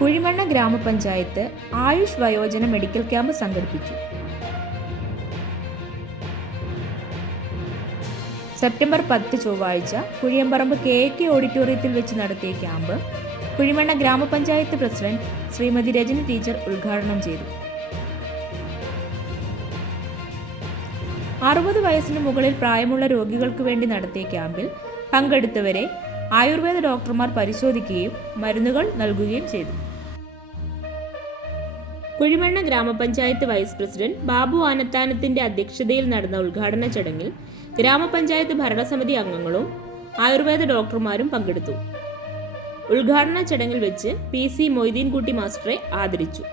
കുഴിമണ്ണ ഗ്രാമപഞ്ചായത്ത് ആയുഷ് വയോജന medical camp സംഘടിപ്പിച്ചു. സെപ്റ്റംബർ 10 ചൊവ്വാഴ്ച കുഴിയമ്പറമ്പ് KK ഓഡിറ്റോറിയത്തിൽ വെച്ച് നടത്തിയ ക്യാമ്പ് കുഴിമണ്ണ ഗ്രാമപഞ്ചായത്ത് പ്രസിഡന്റ് ശ്രീമതി രജനി ടീച്ചർ ഉദ്ഘാടനം ചെയ്തു. 60 വയസ്സിന് മുകളിൽ പ്രായമുള്ള രോഗികൾക്ക് വേണ്ടി നടത്തിയ ക്യാമ്പിൽ പങ്കെടുത്തവരെ ആയുർവേദ ഡോക്ടർമാർ പരിശോധിക്കുകയും മരുന്നുകൾ നൽകുകയും ചെയ്തു. കുഴിമണ്ണ ഗ്രാമപഞ്ചായത്ത് വൈസ് പ്രസിഡന്റ് ബാബു ആനത്താനത്തിന്റെ അധ്യക്ഷതയിൽ നടന്ന ഉദ്ഘാടന ചടങ്ങിൽ ഗ്രാമപഞ്ചായത്ത് ഭരണസമിതി അംഗങ്ങളും ആയുർവേദ ഡോക്ടർമാരും പങ്കെടുത്തു. ഉദ്ഘാടന ചടങ്ങിൽ വെച്ച് PC മൊയ്തീൻകുട്ടി മാസ്റ്ററെ ആദരിച്ചു.